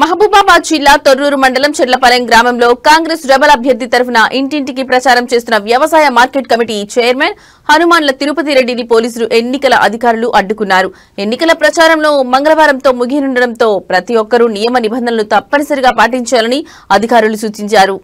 మహబూబాబాద్ జిల్లా తొర్రూరు మండలం చెర్లపాలెం గ్రామంలో కాంగ్రెస్ రెబల్ అభ్యర్థి తరఫున ఇంటింటికి ప్రచారం చేస్తున్న వ్యవసాయ మార్కెట్ కమిటీ చైర్మన్ హనుమాన్ల తిరుపతి రెడ్డిని పోలీసులు ఎన్నికల అధికారులు అడ్డుకున్నారు. ఎన్నికల ప్రచారంలో మంగళవారంతో ముగియనుండటంతో ప్రతి ఒక్కరూ నియమ నిబంధనలు తప్పనిసరిగా పాటించాలని అధికారులు సూచించారు.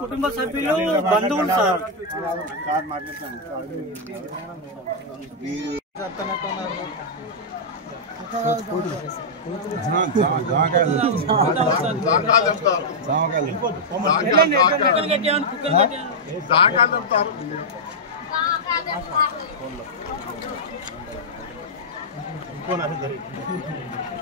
కుటుంబ సభ్యులు బంధువులు సార్